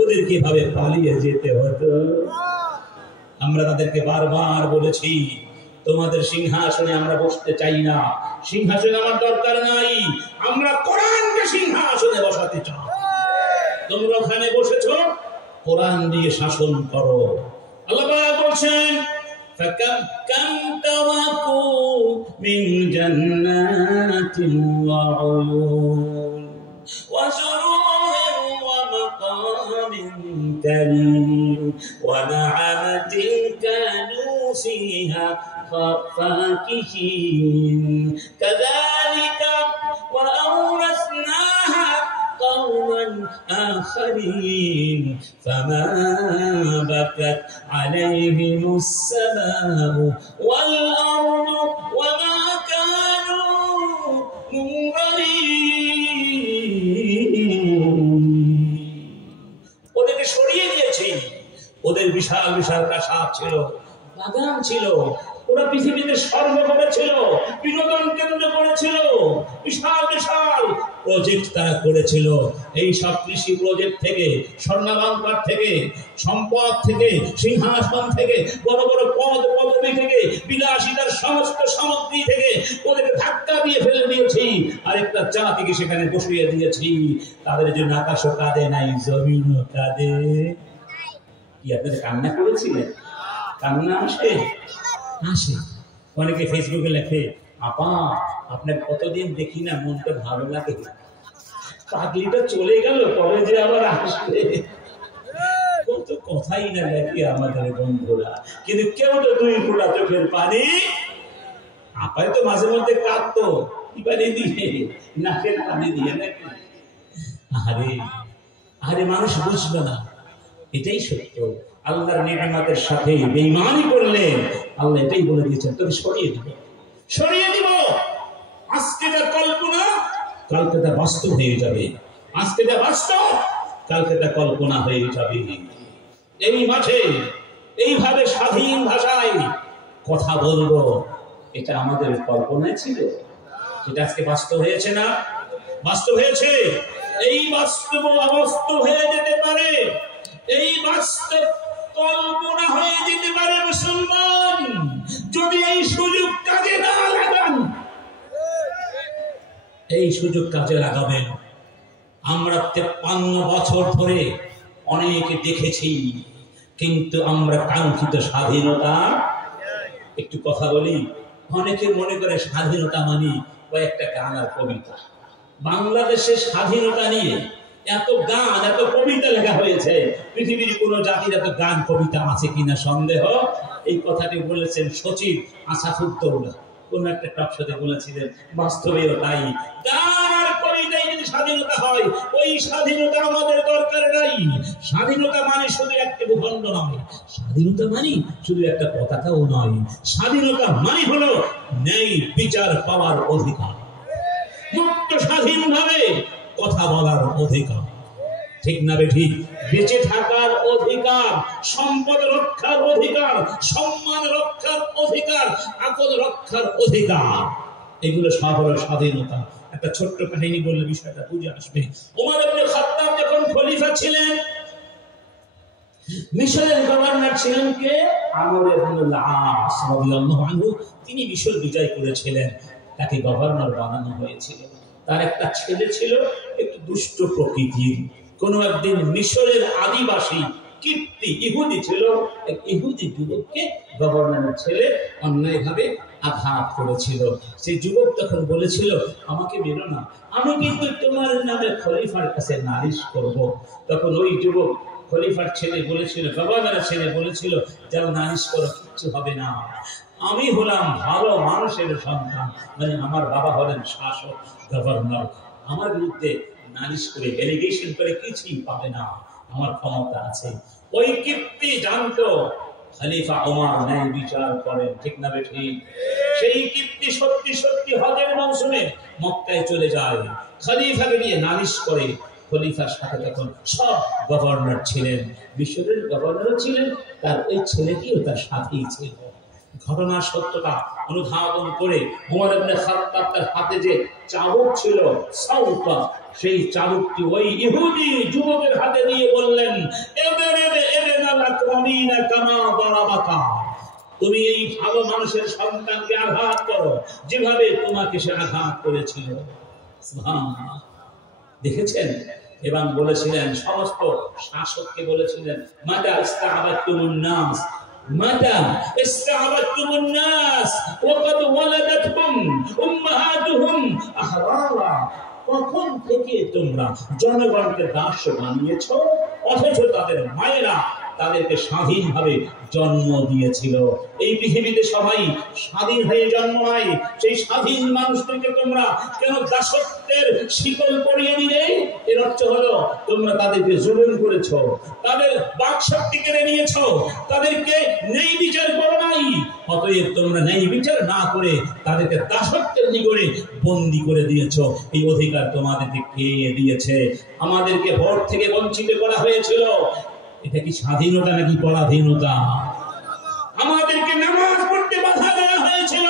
ওদের কিভাবে পালিয়ে যেতে হতো। আমরা তাদেরকে বারবার বলেছি, তোমাদের সিংহাসনে আমরা বসতে চাই না, সিংহাসনে আমার দরকার নাই, আমরা কোরআনকে সিংহাসনে বসাতে চাই। তোমরা ওখানে বসেছো, কোরআন দিয়ে শাসন করো। আল্লাহ পাক বলছেন, فَكَمْ تَرَكُوا مِنْ جَنَّاتٍ وَعُيُونٍ وَزُرُوعٍ وَمَقَامٍ كَرِيمٍ وَنَعَمَةٍ كَانُوا فِيهَا فَاكِهِينَ كَذَلِكَ وَأَوْرَثْنَاهَا قوما آخرين فما بكت عليهم السماء والأرض وما كانوا منظرين। ওদেরকে সরিয়ে দিয়েছি। ওদের বিশাল বিশাল প্রাসাদ ছিল, বাগান ছিল, ওরা পৃথিবীতে স্বর্গ করেছিল, বিনোদন কেন্দ্র করেছিল, বিশাল বিশাল প্রজেক্ট তারা করেছিল। এই সব কৃষি প্রজেক্ট থেকে, স্বর্ণালঙ্কার থেকে, সম্পদ থেকে, সিংহাসন থেকে, বড় বড় পদ পদবি থেকে, বিলাসিতার সমস্ত সামগ্রী থেকে ওদেরকে ধাক্কা দিয়ে ফেলে দিয়েছি, আরেকটা জাতিকে সেখানে বসিয়ে দিয়েছি। তাদের জন্য আকাশও কাঁদে নাই, জমিনও কাঁদে। কি আপনাদের কান্না করেছিলেন? কান্না আসে? আসে। অনেকে ফেসবুকে লেখে, আপা আপনার কতদিন দেখি না, মনটা ভালো লাগে, পাগলিটা চলে গেল, পরে যে আবার আসবে। কত কথাই না লেখে আমাদের বন্ধুরা, কিন্তু কেউ তো দুই ফোঁটা চোখের পানি। আপাই তো মাঝে মধ্যে কাঁদতো, কি পানি দিয়ে, নাকের পানি দিয়ে নাকি। আরে আরে মানুষ বুঝবে না, এটাই সত্য। আল্লাহর নিয়ামতের সাথে বেঈমানি করলে আল্লাহ এটাই বলে দিয়েছেন, তোকে সরিয়ে দিব, সরিয়ে দিব। আজকে যা কল্পনা, কালকে তা বাস্তব হয়ে যাবে। আজকে যা বাস্তব, কালকে তা কল্পনা হয়ে যাবে। এই মাঠে এইভাবে স্বাধীন ভাষায় কথা বলবো, এটা আমাদের কল্পনায় ছিল, এটা আজকে বাস্তব হয়েছে না? বাস্তব হয়েছে। এই বাস্তব অবাস্তব হয়ে যেতে পারে, এই বাস্তব কল্পনা হয়ে যেতে পারে মুসলমান, যদি এই সুযোগ কাজে না লাগান। এই সুযোগ কাজে লাগাবেন। আমরা 53 বছর ধরে অনেকে দেখেছি, কিন্তু আমরা কাঙ্ক্ষিত স্বাধীনতা, একটু কথা বলি, অনেকে মনে করে স্বাধীনতা মানে কয়েকটা গান আর কবিতা। বাংলাদেশের স্বাধীনতা নিয়ে এত গান, এত কবিতা লেখা হয়েছে, পৃথিবীর কোন জাতির এত গান কবিতা আছে কিনা সন্দেহ। এই কথাটি বলেছেন সচিব আসাদুদ্দৌলা, কোন একটা টকশোতে বলেছিলেন। বাস্তবেও তাই। গান আর কবিতায় যদি স্বাধীনতা হয়, ওই স্বাধীনতা আমাদের দরকার নাই। স্বাধীনতা মানে শুধু একটা ভূখণ্ড নয়, স্বাধীনতা মানে শুধু একটা পতাকাও নয়। স্বাধীনতা মানে হলো ন্যায় বিচার পাওয়ার অধিকার, মুক্ত স্বাধীনভাবে কথা বলার অধিকার, ঠিক না বেঠিক? বেঁচে থাকার অধিকার, সম্পদ রক্ষার অধিকার, সম্মান রক্ষার অধিকার, আকল রক্ষার অধিকার, এগুলো সব হলো স্বাধীনতা। একটা ছোট্ট কাহিনী বললে বিষয়টা বুঝে আসবে। ওমর ইবনে খাত্তাব যখন খলিফা ছিলেন, মিশরের গভর্নর ছিলেন কে? আমর ইবনে আস রাদিয়াল্লাহু আনহু। তিনি মিশর বিজয় করেছিলেন, তাকে গভর্নর বানানো হয়েছিল। তার একটা ছেলে ছিল একটু দুষ্ট প্রকৃতির। কোন একদিন মিশরের আদিবাসী কিপ্তি ইহুদি ছিল, এক ইহুদি যুবককে গভর্নরের ছেলে অন্যায়ভাবে আঘাত করেছিল। সেই যুবক তখন বলেছিল, আমাকে মেরো না, আমি কিন্তু তোমার নামে খলিফার কাছে নালিশ করব। তখন ওই যুবক খলিফার ছেলে বলেছিল, গভর্নরের ছেলে বলেছিল, যাও নালিশ করো, কিচ্ছু হবে না, আমি হলাম ভালো মানুষের সন্তান, মানে আমার বাবা হলেন শাসক গভর্নর, আমার বিরুদ্ধে নালিশ করে এলিগেশন করে কিছুই পাবে না, আমার ক্ষমতা আছে। ওই কিপ্তি জানতো খলিফা ওমর ন্যায় বিচার করেন, ঠিক না বেঠিক? সেই কিপ্তি সত্যি সত্যি হজের মৌসুমে মক্কায় চলে যায়, খলিফাকে নিয়ে নালিশ করে। খলিফার সাথে তখন সব গভর্নর ছিলেন, মিশরের গভর্নর ছিলেন, তার ওই ছেলেটিও তার সাথেই ছিল। ঘটনার সত্যতা অনুধাবন করে ওমর ইবনে খাত্তাব তার হাতে যে চাবুক ছিল, সাউতা, সেই চাবুকটি ওই ইহুদি যুবকের হাতে দিয়ে বললেন, আখিনা কামা দারাবাকা, তুমি এই ভালো মানুষের সন্তানকে আঘাত করো যেভাবে তোমাকে সে আঘাত করেছিল। সুবহানাল্লাহ। দেখেছেন? এবং বলেছিলেন সমস্ত শাসককে বলেছিলেন, মাতা ইস্তাআবাতুমুন নাস, মাতা ইস্তাআবাতুমুন নাস ওয়াকাদ ওয়ালাদাতহুম উম্মাহাতুহুম আহরারা, কখন থেকে তোমরা জনগণকে দাস বানিয়েছো অথচ তাদের মায়েরা তাদেরকে স্বাধীনভাবে জন্ম দিয়েছিল। এই পৃথিবীতে সবাই স্বাধীন হয়ে জন্ম নেয়, সেই স্বাধীন মানুষদেরকে তোমরা কেন দাসত্বের শিকল পরিয়ে দিলে? এর অর্থ হলো তোমরা তাদেরকে জুলুম করেছো, তাদের বাকশক্তি কেড়ে নিয়েছো, তাদেরকে ন্যায় বিচার করো নাই। অতএব তোমরা ন্যায় বিচার না করে তাদেরকে দাসত্বের নিগড়ে বন্দী করে দিয়েছো। এই অধিকার তোমাদেরকে কে দিয়েছে? আমাদেরকে ভোট থেকে বঞ্চিত করা হয়েছিল। এটা কি স্বাধীনতা নাকি পরাধীনতা? আমাদেরকে নামাজ পড়তে বাধা দেওয়া হয়েছিল,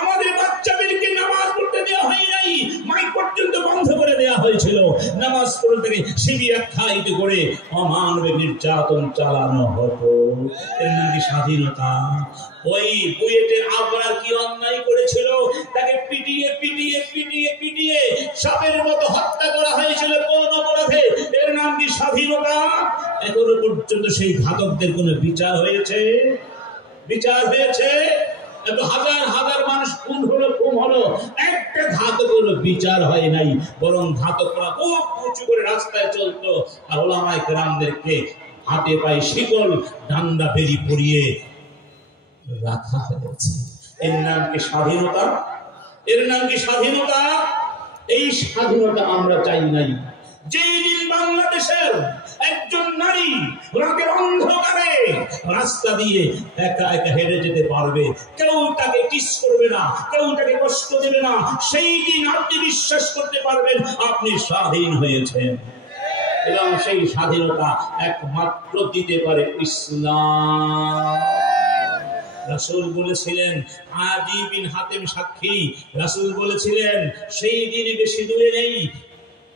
আমাদের বাচ্চাদেরকে নামাজ পড়তে দেওয়া হয় নাই, মাইক পর্যন্ত বন্ধ করে দেওয়া হয়েছিল। নামাজ পড়তে থেকে শিবির আখ্যায়িত করে অমানবিক নির্যাতন চালানো হতো। এর নাম কি স্বাধীনতা? ওই বুয়েটের আবরার কি অন্যায় করেছিল? তাকে পিটিয়ে পিটিয়ে পিটিয়ে পিটিয়ে সাপের মতো হত্যা করা হয়েছিল কোন অপরাধে? এর নাম কি স্বাধীনতা? এখনো পর্যন্ত সেই ঘাতকদের কোনো বিচার হয়েছে? বিচার হয়েছে? এত হাজার হাজার মানুষ খুন হলো, একটা ঘাতকের বিচার হয় নাই, বরং ঘাতকরা খুব উঁচু করে রাস্তায় চলতো আর ওলামায়ে কেরামদেরকে হাতে পায়ে শিকল ডান্ডা বেরি পরিয়ে রাখা হয়েছে। এর নাম কি স্বাধীনতা? এর নাম কি স্বাধীনতা? এই স্বাধীনতা আমরা চাই নাই। যেই দিন বাংলাদেশের একজন নারী রাতের অন্ধকারে রাস্তা দিয়ে একা একা হেঁটে যেতে পারবে, কেউ তাকে কিস করবে না, কেউ তাকে কষ্ট দেবে না, সেই দিন আপনি বিশ্বাস করতে পারবেন আপনি স্বাধীন হয়েছেন। এবং সেই স্বাধীনতা একমাত্র দিতে পারে ইসলাম। রাসূল বলেছিলেন, আদি বিন হাতেম সাক্ষী, রাসূল বলেছিলেন সেই দিন বেশি দূরে নেই,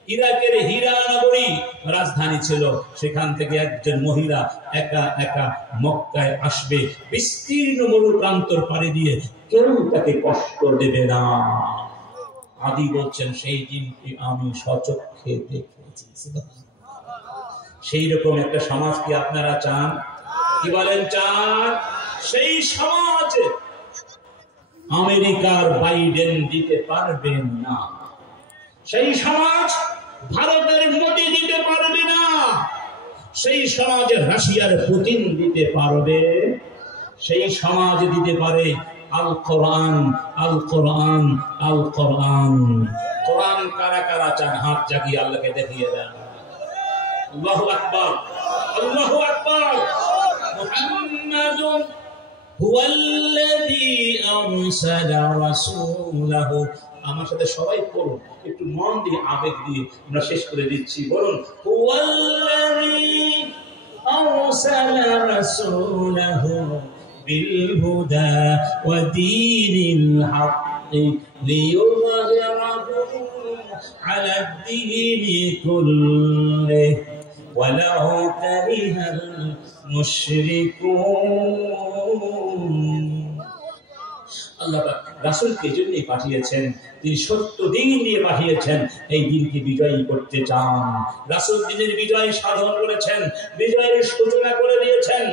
ইরাকের হীরা নগরী রাজধানী ছিল, সেখান থেকে একজন মহিলা একা একা মক্কায় আসবে, বিস্তীর্ণ মরুপ্রান্তর পাড়ি দিয়ে, কেউ তাকে কষ্ট দেবে না। আদি বলছেন সেই দিনটি আমি স্বচক্ষে দেখেছি। সেই রকম একটা সমাজ কি আপনারা চান? কি বলেন চান? সেই সমাজ আমেরিকার বাইডেন দিতে পারবেন না, সেই সমাজ ভারতের মোদি দিতে পারবে না, সেই সমাজে রাশিয়ার পুতিন দিতে পারবে, সেই সমাজ দিতে পারে আল কোরআন, আল কোরআন, আল কোরআন। কোরআন কারা কারা চান? হাত জাগিয়ে আল্লাহকে দেখিয়ে দেন। আল্লাহু আকবার, আল্লাহু আকবার। মুহাম্মাদুন হুয়াল্লাযী আরসালা রাসূলাহু। আমার সাথে সবাই পড়ুন, একটু মন দিয়ে আবেগ দিয়ে আমরা শেষ করে দিচ্ছি। বলুন, হুয়াল্লাযী আরসালা রাসূলাহু বিল হুদা ওয়া দীনিল হক লিইয়ুযহিরাহু আলা দ্দীনি কুল্লিহি ওয়ালাউ কারিহাল মুশরিকুন। আল্লাহ রাসূলকে এজন্যই পাঠিয়েছেন, তিনি সত্য দিন নিয়ে পাঠিয়েছেন, এই দিনকে বিজয়ী করতে চান। রাসূল দিনের বিজয় সাধন করেছেন, বিজয়ের সূচনা করে দিয়েছেন।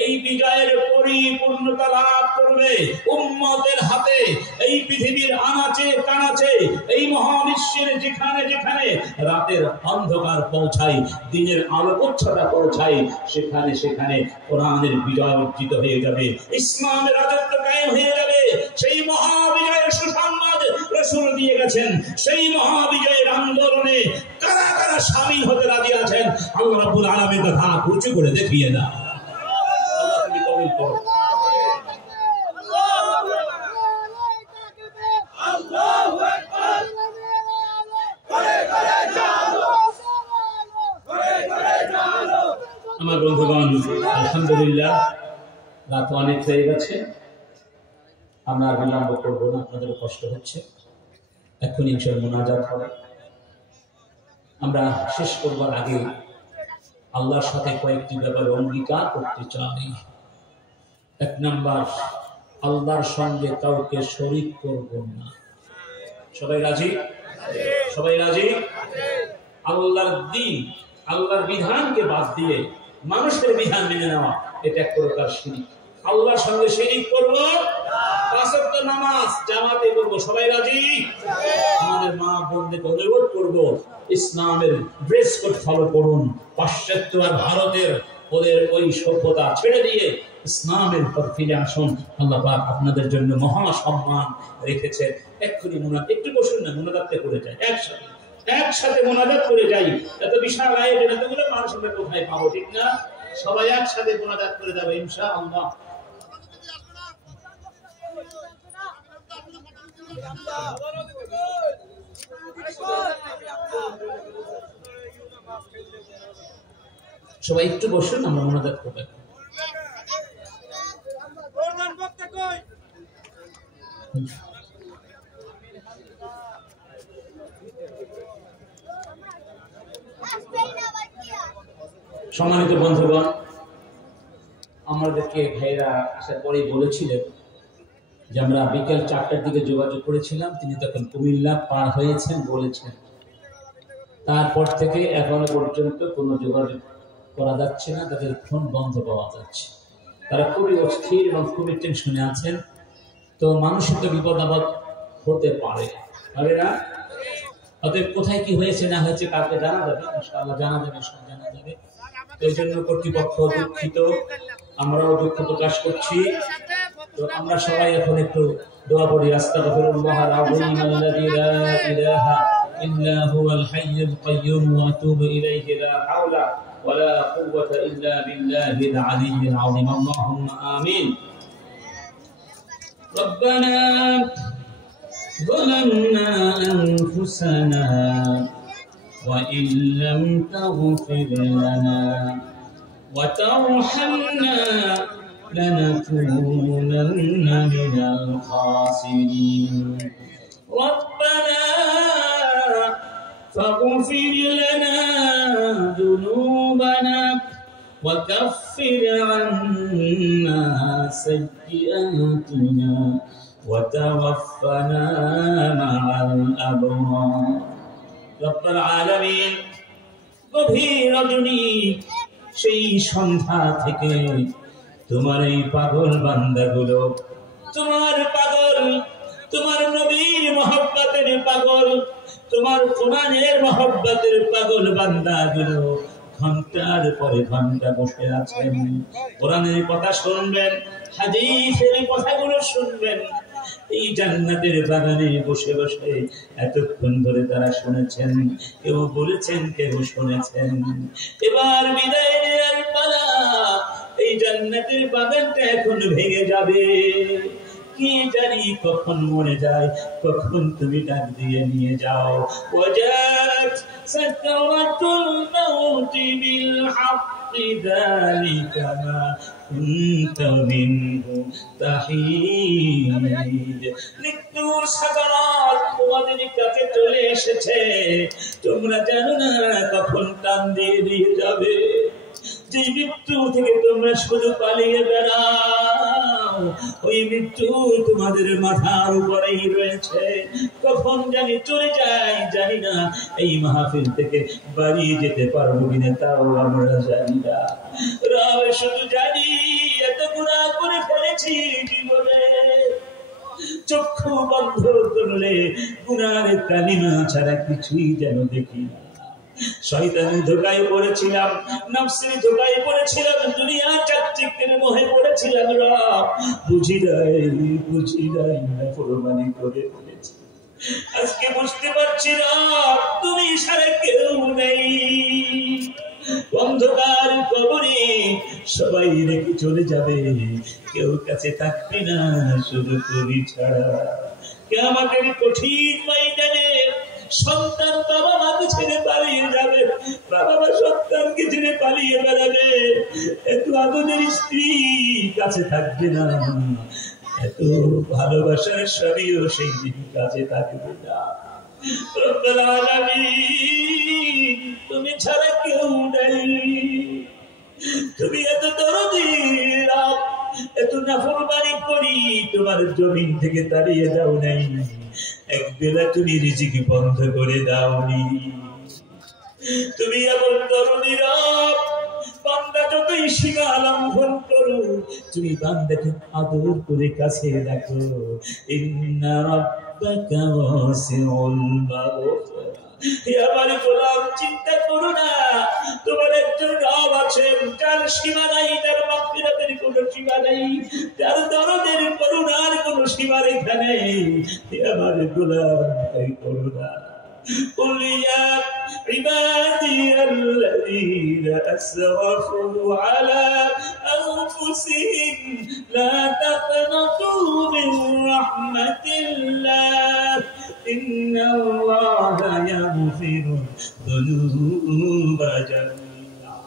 এই বিজয়ের পরিপূর্ণতা লাভ করবে উম্মতের হাতে। এই পৃথিবীর আনাচে কানাচে, এই মহাবিশ্বের যেখানে যেখানে রাতের অন্ধকার পৌঁছায়, দিনের আলোকচ্ছটা পৌঁছায়, সেখানে সেখানে কোরআনের বিজয় অর্জিত হয়ে যাবে, ইসলামের রাজত্ব কায়েম হয়ে যাবে। সেই মহাবিজয়ের সুসংবাদ রাসূল দিয়ে গেছেন। সেই মহাবিজয়ের আন্দোলনে কারা কারা শামিল হতে রাজি আছেন? আল্লাহ রাব্বুল আলামিন তা হাত উঁচু করে দেখিয়ে দাও। আল্লাহ তুমি কবুল করো। আল্লাহু আকবার। আমার বন্ধুগণ, আলহামদুলিল্লাহ রাত অনেক হয়ে গেছে, আমরা আর বিলম্ব করবো না, আপনাদের কষ্ট হচ্ছে। এখনই ইনশাআল্লাহ মুনাজাত হবে। আমরা শেষ করবার আগে আল্লাহর সাথে কয়েকটি ব্যাপারে অঙ্গীকার করতে চাই। 1 নাম্বার, আল্লাহর সঙ্গে কাউকে শরীক করব না। সবাই রাজি? সবাই রাজি? আল্লাহর দ্বীন, আল্লাহর বিধানকে বাদ দিয়ে মানুষের বিধান মেনে নেওয়া, এটা এক প্রকার শিরক। আল্লাহর সঙ্গে শিরক করব, 5 ওয়াক্ত নামাজ জামাতে করব। সবাই রাজি? আমাদের মা বোনদের অনুরোধ করব, ইসলামের ড্রেস কোড ফলো করুন। পাশ্চাত্য আর ভারতের ওদের ওই সভ্যতা ছেড়ে দিয়ে ইসলামের পর ফিরে আসুন। আল্লাহ পাক আপনাদের জন্য মহা সম্মান রেখেছেন। এক্ষুনি মোনাজাত, একটু বসুন না, মোনাজাতটা করে যায় একসাথে মোনাজাত করে যাই। এত বিশাল আয়োজন, এতগুলো মানুষ আমরা কোথায় পাবো, ঠিক না? সবাই একসাথে মোনাজাত করে যাবে ইনশাআল্লাহ। সবাই একটু বসুন, আমরা মোনাজাত করব। সম্মানিত বন্ধুগণ, আমাদেরকে ভাইরা আসার পরেই বলেছিলেন যে আমরা বিকেল 4টার দিকে যোগাযোগ করেছিলাম, তিনি তখন কুমিল্লা পার হয়েছেন বলেছেন। তারপর থেকে এখনো পর্যন্ত কোনো যোগাযোগ করা যাচ্ছে না, তাদের ফোন বন্ধ পাওয়া যাচ্ছে। তারা খুবই অস্থির এবং খুবই টেনশনে আছেন। তো মানুষের তো বিপদ আপদ হতে পারে না? অতএব কোথায় কি হয়েছে না হয়েছে কাউকে জানা যাবে, ইনশাআল্লাহ জানা যাবে, সব জানা যাবে। এই জন্য কর্তৃপক্ষ দুঃখিত, আমরাও দুঃখ প্রকাশ করছি। তো আমরা সবাই এখন একটু দোয়া করি। আস্তাগফিরুল্লাহাল আযীম আল্লাযী লা ইলাহা ইল্লা হুয়াল হাইয়ুল কাইয়্যুম ওয়া আতুবু ইলাইহি লা হাওলা ওয়া লা কুওয়াতা ইল্লা বিল্লাহিল আলিয়্যিল আযীম। আল্লাহুম্মা আমিন। রব্বানা ظلمنا أنفسنا وإن لم تغفر لنا وترحمنا لنكونن من الخاسرين ربنا فاغفر لنا ذنوبنا وكفر عنا سيئاتنا وتوفنا مع الأبرار رب العالمين। গভীর রজনী সেই সন্ধ্যা থেকে তোমার এই পাগল বান্দাগুলো, তোমার পাগল, তোমার নবীর মহব্বতের পাগল, তোমার কোরআনের মহব্বতের পাগল বান্দাগুলো ঘন্টার পরে ঘন্টা বসে আছেন, কোরআনের কথা শুনবেন, হাদিসের কথাগুলো শুনবেন। এই জান্নাতের বাগানে বসে বসে এতক্ষণ ধরে তারা শুনেছেন, কেউ বলেছেন, কেউ শুনেছেন। এবার বিদায় নেওয়ার পালা। এই জান্নাতের বাগানটা এখন ভেঙে যাবে, কি জানি কখন মরে যায়, কখন তুমি ডাক দিয়ে নিয়ে যাও। ওয়াজাত সাকারাতুল মাউতি বিল হাক্কি যালিকা মা কুনতা মিনহু তাহিদ। মৃত্যুর সাকারাত তোমাদের কাছে চলে এসেছে, তোমরা জানো না কখন টান দিয়ে দিয়ে যাবে। যে মৃত্যু থেকে তোমরা শুধু পালিয়ে বেড়াও, ওই মৃত্যু তোমাদের মাথার উপরেই রয়েছে। কখন জানি চলে যায় জানি না, এই মাহফিল থেকে বাড়ি যেতে পারবো কিনা তাও আমরা জানি না। রব শুধু জানি এত গুনাহ করে ফেলেছি জীবনে, চক্ষু বন্ধ করলে গুনাহের কালিমা ছাড়া কিছুই যেন দেখি না। শয়তানের ধোঁকায় পড়েছিলাম, নফসের ধোঁকায় পড়েছিলাম, দুনিয়া চাকচিক্যের মোহে পড়েছিলাম। রব বুঝি নাই নাফরমানি করে ফেলেছি। আজকে বুঝতে পারছি রব তুমি ছাড়া কেউ নেই। অন্ধকার কবরে সবাই রেখে চলে যাবে, কেউ কাছে থাকবে না শুধু তুমি ছাড়া। কিয়ামতের কঠিন ময়দানে সন্তান বাবা মাকে ছেড়ে পালিয়ে যাবে, বাবা মা সন্তানকে ছেড়ে পালিয়ে বেড়াবে। এত আদরের স্ত্রী কাছে থাকবে না, এত ভালোবাসার স্বামীও সেই দিন কাছে থাকবে না। রব্বুল আলামিন, তুমি ছাড়া কেউ নাই। তুমি এত দরদি, এত নাফরমানি করি তোমার জমিন থেকে তাড়িয়ে দাও নাই, এক বেলা তুমি রিজিক বন্ধ করে দাওনি। তুমি এমন দরদি রব, বান্দা যতই সীমা লঙ্ঘন করো তুমি বান্দাকে আদর করে কাছে রাখো। ইন্না রাব্বাকা ওয়াসিউল মাগফিরা। হে আমার গোলাম, চিন্তা করো না, তোমার একজন রব আছেন যার সীমা নাই, তার মাগফিরাতের কোনো সীমা নেই, তার দরদের করুণার কোনো সীমা রেখা নেই। হে আমার গোলাম, ভয় করো না। قل يا عبادي الذين أسرفوا على أنفسهم لا تقنطوا من رحمة الله إن الله يغفر الذنوب جميعا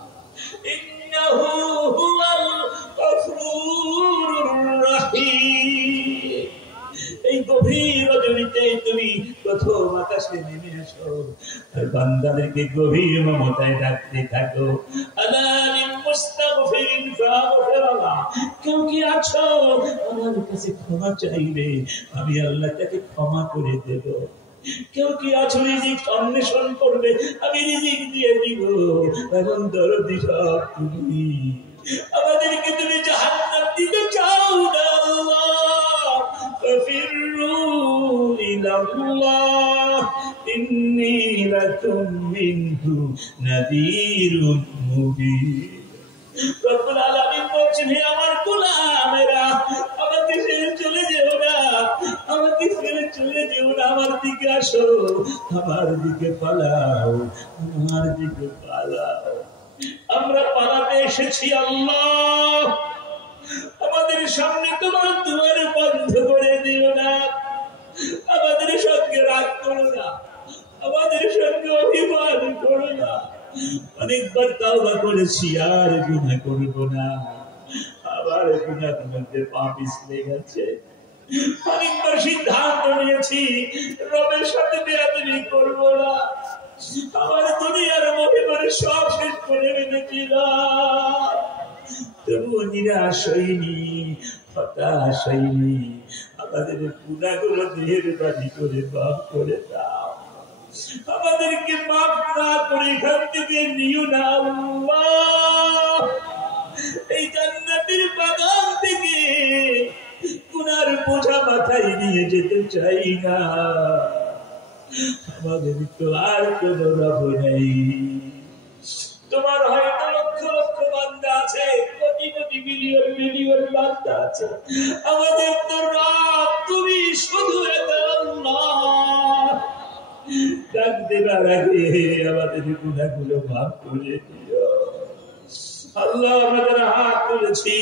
إنه هو الغفور الرحيم। এই গভীর রজনীতে তুমি প্রথম আকাশে নেমে আসো আর বান্দাদেরকে গভীর মমতায় ডাকতে থাকো। কেউ কি আছো আমার কাছে ক্ষমা চাইবে, আমি আল্লাহ তাকে ক্ষমা করে দেব। কেউ কি আছো রিজিক অন্বেষণ করবে, আমি রিজিক দিয়ে দিব। এখন দরদি সব তুমি, আমাদেরকে তুমি জাহান্নাম দিতে চাও না। ففروا إلى الله إني لكم منه نذير مبين। রব্বুল আলামিন বলছেন, হে আমার গোলামেরা, আমাকে ছেড়ে চলে যেও না, আমাকে ছেড়ে চলে যেও না, আমার দিকে আসো, আমার দিকে পালাও, আমার দিকে পালাও। আমরা পালাতে এসেছি আল্লাহ, আমাদের সামনে তোমার দুয়ার বন্ধ করে দিও না, আমাদের সঙ্গে রাগ করো না, আমাদের সঙ্গে অভিমান করো না। অনেকবার তাওবা করেছি, আর গুনাহ করব না, আবার গুনাহের মধ্যে পা পিছলে গেছে। অনেকবার সিদ্ধান্ত নিয়েছি রবের সাথে বেয়াদবি করব না, আমার দুনিয়ার মনে করে সব শেষ করে ফেলেছিলাম, তবুও নিরাশ হইনি, হতাশ হইনি। আমাদের গুনাহগুলো দেহের বাড়ি করে মাফ করে দাও, আমাদেরকে মাফ না করে এখান থেকে নিও না আল্লাহ। এই জান্নাতের বাগান থেকে গুনার বোঝা মাথায় নিয়ে যেতে চাই না। আমাদের তো আর কোনো রব নেই, তোমার হয়তো লক্ষ লক্ষ বান্দা আছে, কোটি কোটি মিলিয়ন মিলিয়ন বান্দা আছে, আমাদের তো রব তুমি শুধু আল্লাহ। ডাক দেবার আগে আমাদের গুনাহগুলো মাফ করে দিও আল্লাহ। আমাদের হাত তুলেছি,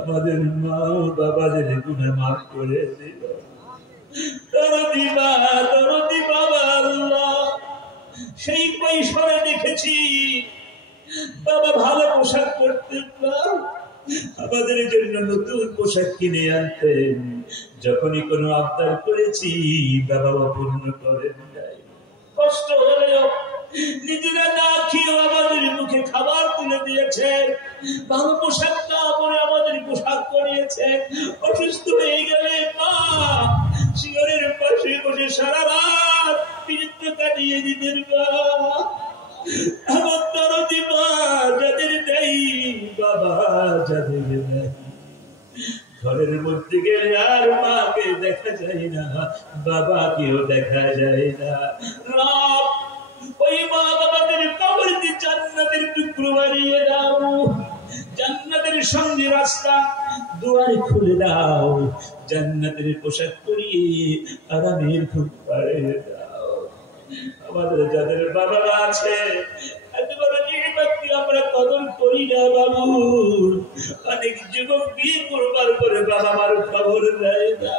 আমাদের মা বাবাদের গুনাহ মাফ করে দিও। দরদি মা, দরদি বাবা আল্লাহ, সেই কৈশোরে দেখেছি বাবা ভালো পোশাক পরতেন না, আমাদের জন্য নতুন পোশাক কিনে আনতেন। যখনই কোনো আবদার করেছি বাবা অপূর্ণ করেন নাই। কষ্ট হলেও নিজেরা না খেয়েও আমাদের মুখে খাবার তুলে দিয়েছেন, ভালো পোশাক না পরে আমাদের পোশাক পরিয়েছেন। অসুস্থ হয়ে গেলে মা শিয়রের পাশে বসে সারা রাত পীড়িত কাটিয়ে দিতেন। এমন দরদি মা যাদের নেই, বাবা যাদের নেই, ঘরের মধ্যে গেলে আর মাকে দেখা যায় না, বাবাকেও দেখা যায় না। রব ওই মা বাবাদের কবরকে জান্নাতের টুকরো বানিয়ে দাও, জান্নাতের সঙ্গে রাস্তা দুয়ার খুলে দাও, জান্নাতের পোশাক পরিয়ে আরামের ঘুম পাড়িয়ে দাও। আমাদের যাদের বাবারা আছে আমরা কদর করি না বাবু। অনেক যুবক বিয়ে করবার পরে বাবা মার খবর দেয় না।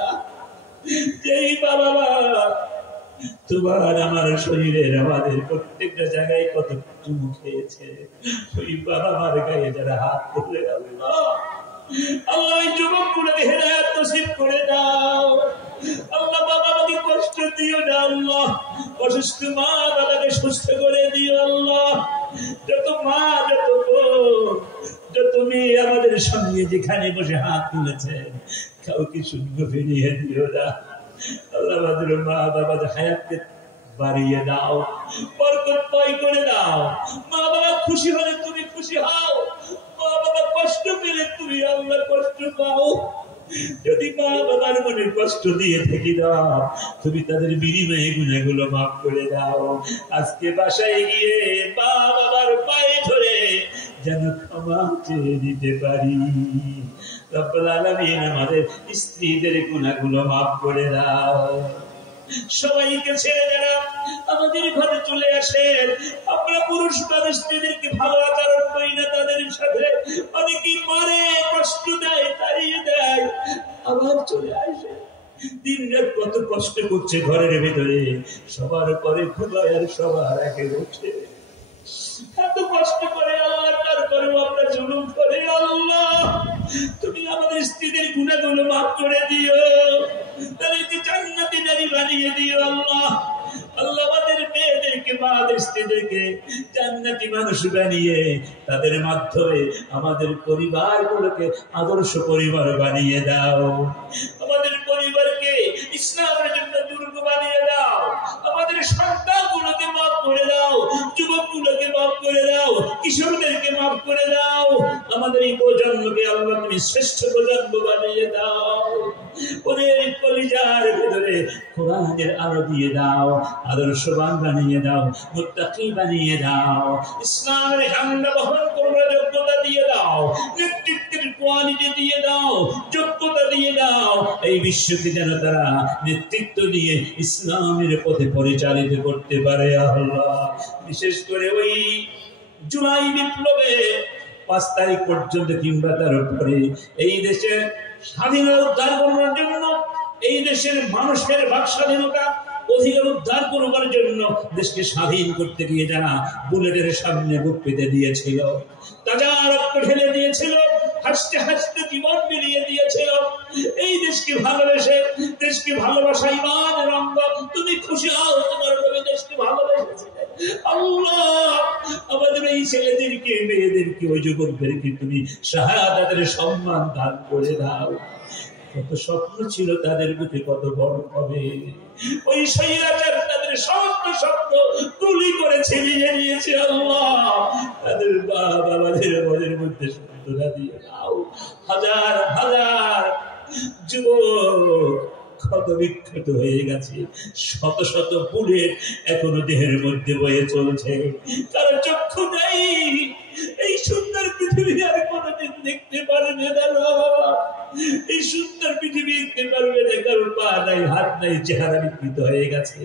যেই বাবা তোমার আমার শরীরের আমাদের প্রত্যেকটা জায়গায় কত চুমু খেয়েছে, ওই বাবা মার গায়ে যারা হাত তুলে আল্লাহ ওই যুবক গুলোকে হেদায়েত নসিব করে দাও আল্লাহ। বাবা আমাকে কষ্ট দিও না আল্লাহ, অসুস্থ মা বাবাকে সুস্থ করে দিও আল্লাহ। যত মা, যত বোন, যত মেয়ে আমাদের সঙ্গে যেখানে বসে হাত তুলেছেন, কাউকে শূন্য ফিরিয়ে দিও না আল্লাহ। আমাদের মা বাবাদের হায়াতকে বাড়িয়ে দাও, বরকতময় করে দাও। মা বাবা খুশি হলে তুমি খুশি হও, মা বাবা কষ্ট পেলে তুমি আল্লাহ কষ্ট পাও। যদি মা বাবার মনে কষ্ট দিয়ে থেকে দাও, তুমি তাদের বিনিময়ে গুনাহগুলো মাফ করে দাও। আজকে বাসায় গিয়ে মা বাবার পায়ে ধরে যেন ক্ষমা চেয়ে দিতে পারি। রব্বুল আলামিন আমাদের স্ত্রীদের গুনাহগুলো মাফ করে দাও। সবাইকে ছেড়ে যারা আমাদের ঘরে চলে আসেন, আমরা পুরুষ মানুষ স্ত্রীদেরকে ভালো আচরণ করি না, তাদের সাথে অনেকেই মারে, কষ্ট দেয়, তাড়িয়ে দেয়, আবার চলে আসে। দিন রাত কত কষ্ট করছে ঘরের ভেতরে, সবার পরে খোদায় আর সবার আগে ওঠে। এত কষ্ট করে আল্লাহ, তারপরেও আমরা জুলুম করে। আল্লাহ তুমি আমাদের স্ত্রীদের গুনাহগুলো মাফ করে দিও, তাদেরকে জান্নাতি নারী বানিয়ে দিও আল্লাহ। আল্লাহ আমাদের মেয়েদেরকে, আমাদের স্ত্রীদেরকে জান্নাতি মানুষ বানিয়ে তাদের মাধ্যমে আমাদের পরিবারগুলোকে আদর্শ পরিবার বানিয়ে দাও। আমাদের পরিবারকে ইসলামের জন্য দুর্গ বানিয়ে দাও। আমাদের সন্তানগুলোকে মাফ করে দাও, যুবকগুলোকে মাফ করে দাও, কিশোরদেরকে মাফ করে দাও। আমাদের এই প্রজন্মকে আল্লাহ তুমি শ্রেষ্ঠ প্রজন্ম বানিয়ে দাও। ওদের কলিজার ভেতরে কোরআনের আলো দিয়ে দাও, আদর্শবান বানিয়ে দাও, মুত্তাকি বানিয়ে দাও, ইসলামের ঝান্ডা বহন করার যোগ্যতা দিয়ে দাও, নেতৃত্বের কোয়ালিটি দিয়ে দাও, যোগ্যতা দিয়ে দাও। এই বিশ্বকে যেন তারা নেতৃত্ব দিয়ে ইসলামের পথে পরিচালিত করতে পারে আল্লাহ। বিশেষ করে ওই জুলাই বিপ্লবে 5 তারিখ পর্যন্ত কিংবা তার উপরে এই দেশের স্বাধীনতা উদ্ধার করার জন্য, এই দেশের মানুষের বাক স্বাধীনতা অধিকার উদ্ধার করবার জন্য দেশকে স্বাধীন করতে গিয়ে যারা বুলেটের সামনে বুক পেতে দিয়েছিল, তাজা রক্ত ঢেলে দিয়েছিল, হাসতে হাসতে জীবন বিলিয়ে দিয়েছিল, এই দেশকে ভালোবেসে, দেশকে ভালোবাসা ইমান রঙ্গ, তুমি খুশি হও, তোমার নবী দেশকে ভালোবেসেছে। আল্লাহ আমাদের এই ছেলেদেরকে, মেয়েদেরকে, ওই যুবকদেরকে তুমি শাহাদাতের সম্মান দান করে দাও। কত স্বপ্ন ছিল তাদের বুকে, কত বড় হবে। ওই স্বৈরাচার তাদের সমস্ত স্বপ্ন তুলি করে ছিনিয়ে নিয়েছে আল্লাহ। তাদের বাবাদের মনের মধ্যে সত্যতা দিয়ে দাও। হাজার হাজার যুবক ক্ষত বিক্ষত হয়ে গেছে, শত শত বুলেট এখনো দেহের মধ্যে বয়ে চলছে, কারো চক্ষু নেই। এই সুন্দর পৃথিবী আর কোনদিন দেখতে পারবে না, এই সুন্দর পৃথিবী দেখতে পারবে না, কারোর পা নাই, হাত নাই, চেহারা বিকৃত হয়ে গেছে।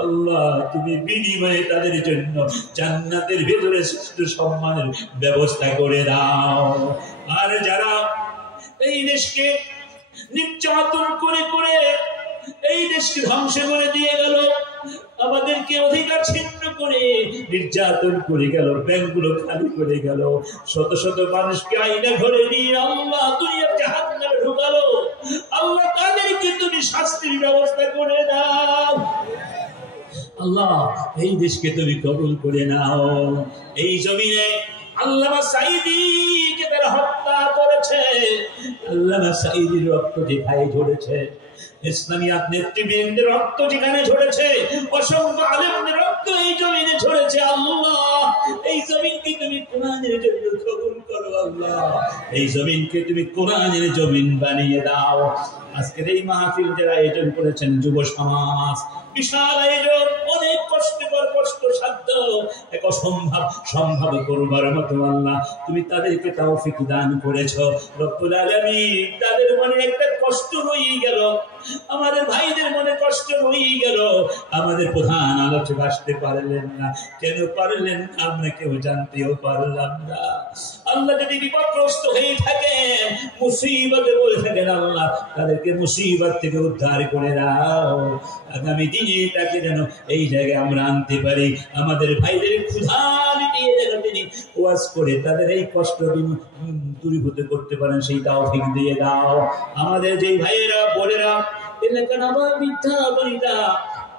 আল্লাহ তুমি বিনিময়ে তাদের জন্য জান্নাতের ভেতরে শ্রেষ্ঠ সম্মানের ব্যবস্থা করে দাও। আর যারা এই দেশকে নির্যাতন করে করে এই দেশকে ধ্বংস করে দিয়ে গেল, আমাদেরকে অধিকার ছিন্ন করে নির্যাতন করে গেল, ব্যাংকগুলো খালি করে গেল, শত শত মানুষকে আইনা ঘরে নিয়ে আল্লাহ দুনিয়ার জাহান্নামে ঢুকালো, আল্লাহ তাদেরকে তুমি শাস্তির ব্যবস্থা করে দাও। আল্লাহ এই দেশকে তুমি কবুল করে নাও। এই জমিনে আল্লামা সাঈদীকে তারা হত্যা করেছে, আল্লামা সাঈদীর রক্ত যেখানে ঝরেছে, ইসলামিয়াত নেতৃবৃন্দের রক্ত যেখানে ঝরেছে, অসংখ্য আলেমদের রক্ত এই জমিনে ঝরেছে। আল্লাহ এই জমিনকে তুমি কোরআনের জন্য কবুল করো। আল্লাহ এই জমিনকে তুমি কোরআনের জমিন বানিয়ে দাও। আজকের এই মাহফিল যারা আয়োজন করেছেন, যুব সমাজ, বিশাল আয়োজন, অনেক কষ্টকর, কষ্ট সাধ্য, এক অসম্ভব সম্ভব করবার মতো আল্লাহ তুমি তাদেরকে তৌফিক দান করেছো। রব্বুল আলামিন তাদের মনে একটা কষ্ট রয়ে গেল, আমাদের ভাইদের মনে কষ্ট রয়ে গেল, আমাদের প্রধান আলোচক আসতে পারলেন না। কেন পারলেন না আমরা কেউ জানতেও পারলাম না। আল্লাহ যদি বিপদগ্রস্ত হয়ে থাকেন, মুসিবতে পড়ে থাকেন, আল্লাহ তাদেরকে মুসিবত থেকে উদ্ধার করে দাও। আগামী দিনে তাকে যেন এই জায়গায় আমরা আনতে পারি, আমাদের ভাইদের ক্ষুধা মিটিয়ে যেন তিনি ওয়াজ করে তাদের এই কষ্ট দূরীভূত করতে পারেন, সেই তৌফিক দিয়ে দাও। আমাদের যে ভাইয়েরা বোনেরা এলাকার আমার মিথ্যা বলিতা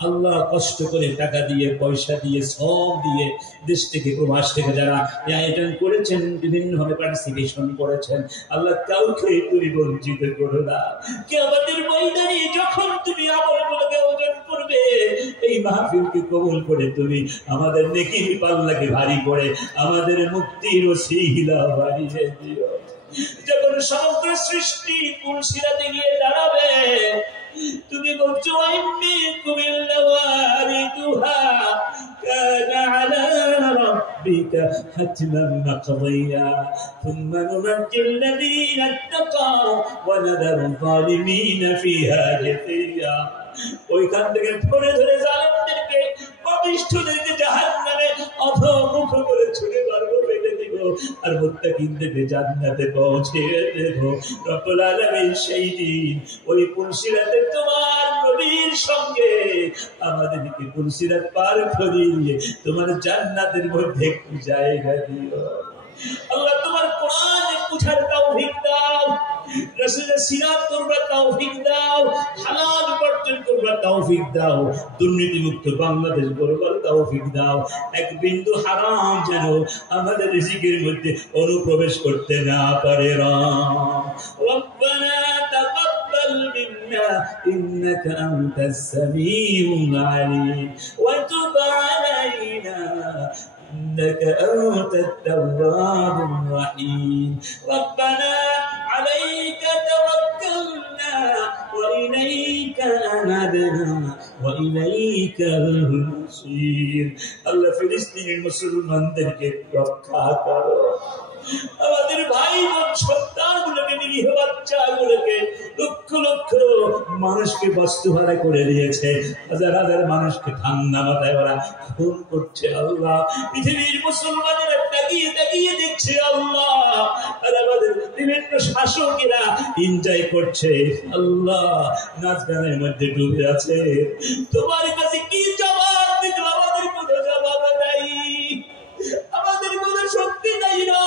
আল্লাহ কষ্ট করে টাকা দিয়ে পয়সা দিয়ে শ্রম দিয়ে দেশ থেকে প্রবাস থেকে যারা এই আয়োজন করেছেন, বিভিন্নভাবে পার্টিসিপেশন করেছেন, আল্লাহ কাউকে তুমি বঞ্চিত করো না। কিয়ামতের ময়দানে যখন তুমি আমলগুলোকে ওজন করবে, এই মাহফিলকে কবুল করে তুমি আমাদের নেকির পাল্লাকে ভারী করে আমাদের মুক্তির ওসিলা বাড়িয়ে দিও। যখন সমগ্র সৃষ্টি কুলসিরাতে গিয়ে দাঁড়াবে, তুমি বলছো মিনকুম ইল্লা ওয়ারিদুহা কানা আলা রাব্বিকা হাতমান মাকদিয়া থুম্মা নুনাজ্জিল্লাযীনা ইত্তাকাও ওয়া নাযারু যালিমিনা ফিহা জাথিয়া। ওইখান থেকে ধরে ধরে জালেমদেরকে, পাপিষ্ঠদেরকে জাহান্নামে অধোমুখ করে ছুঁড়ে মারবো, ফেলে দিব, আর মুত্তাকিনদেরকে জান্নাতে পৌঁছে দেব। রব্বুল আলামিন সেই দিন ওই পুলসিরাতে তোমার নবীর সঙ্গে আমাদেরকে পুলসিরাত পার করিয়ে তোমার জান্নাতের মধ্যে একটু জায়গা দিও। আল্লাহ তোমার কোরআন বুঝার তৌফিক দাও, রাসূলের সিরাত করবার তৌফিক দাও, হালাল উপার্জন করবার তৌফিক দাও, দুর্নীতি মুক্ত বাংলাদেশ গড়বার তৌফিক দাও। এক বিন্দু হারাম যেন আমাদের রিজিকের মধ্যে অনুপ্রবেশ করতে না পারে। রব্বানা তাকাব্বাল মিন্না ইন্নাকা আনতাস সামিউল আলিম ওয়া তুব আলাইনা إنك أنت التواب الرحيم ربنا عليك توكلنا وإليك أنبنا وإليك المصير। الله فلسطين মুসলমানদেরকে রক্ষা করো, আমাদের ভাই বোন সন্তানগুলোকে, নিরীহ বাচ্চাগুলোকে, লক্ষ লক্ষ মানুষকে বস্তুহারা করে দিয়েছে, হাজার হাজার মানুষকে ঠান্ডা মাথায় ওরা খুন করছে। আল্লাহ পৃথিবীর মুসলমানেরা তাকিয়ে তাকিয়ে দেখছে আল্লাহ, আর আমাদের বিভিন্ন শাসকেরা এনজয় করছে আল্লাহ, নাচ গানের মধ্যে ডুবে আছে। তোমার কাছে কি জবাব দিতে? আমাদের কোনো জবাব নাই, আমাদের কোনো শক্তি নাই না,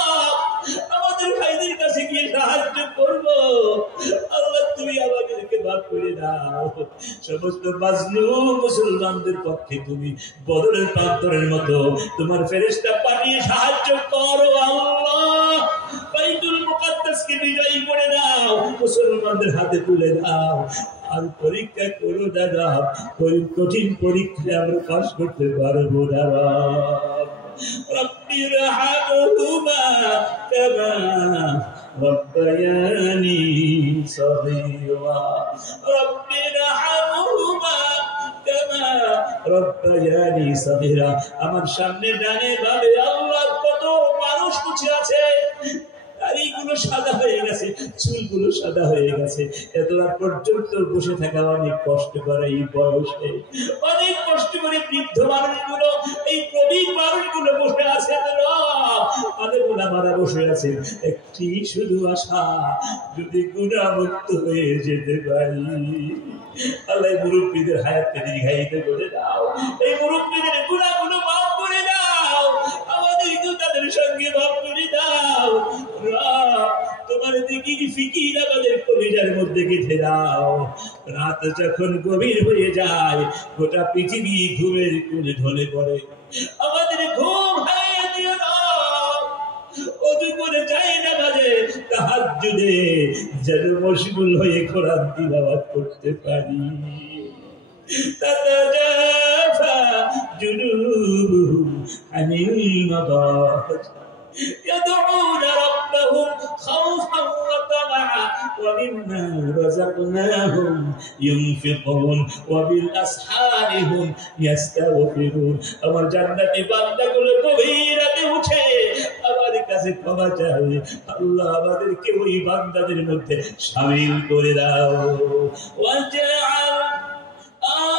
আমাদের ভাইদের কাছে গিয়ে সাহায্য করবো। আল্লাহ তুমি আমাদেরকে মাফ করে দাও। সমস্ত মাজলুম মুসলমানদের পক্ষে তুমি বদরের প্রান্তরের মতো তোমার ফেরেশতা পাঠিয়ে সাহায্য করো আল্লাহ। বাইতুল মুকাদ্দাসকে বিজয়ী করে দাও, মুসলমানদের হাতে তুলে দাও। আর পরীক্ষা করো দাদা, কঠিন পরীক্ষায় আমরা পাস করতে পারবো দাদা। ربي ارحمهما كما ربياني صغيرا ربي ارحمهما كما ربياني صغيرا। আমার সামনে ডানে বামে আল্লাহ কত মানুষ বসে আছে, দাড়িগুলো সাদা হয়ে গেছে, চুলগুলো সাদা হয়ে গেছে, এত রাত পর্যন্ত বসে থাকা অনেক কষ্ট করে এই বয়সে, অনেক কষ্ট করে বৃদ্ধ মানুষগুলো, এই প্রবীণ মানুষগুলো বসে আছে, মারা বসে আছে। একটি শুধু আশা, যদি গুনাহমুক্ত হয়ে যেতে পারি। আল্লাহ মুরব্বীদের হায়াতকে দীর্ঘায়িত করে দাও, এই মুরব্বীদের গুনাহগুলো মাফ করে দাও, আমাদেরকে তাদের সঙ্গে মাফ করে দাও। তোমার দিকির ফিকির আমাদের কলিজার মধ্যে গেঁথে দাও। রাত যখন গভীর হয়ে যায়, গোটা পৃথিবী ঘুমের কোলে ঢলে পড়ে, আমাদের ঘুম হারিয়ে দিও না। ওযু করে যাই না বাজে তাহাজ্জুদে যেন মশগুল হয়ে কোরআন তিলাওয়াত করতে পারি। তাতাজাফা জুনুবুহুম আনিল মাদাজি يدعون ربهم خوفا وطمعا ومما رزقناهم ينفقون وبالأسحار هم يستغفرون। আমার জান্নাতি বান্দাগুলো গভীর রাতে উঠে আমার কাছে ক্ষমা চায়, আল্লাহ আমাদেরকে ওই বান্দাদের মধ্যে শামিল করে দাও। ওয়াজআল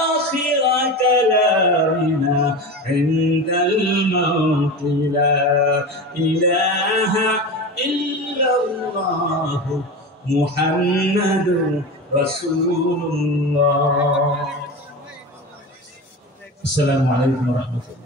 آخر كلامنا عند الموت لا إله ইল্লাল্লাহু মুহাম্মাদুর রাসূলুল্লাহ। আসসালামু আলাইকুম ওয়া রাহমাতুল্লাহ।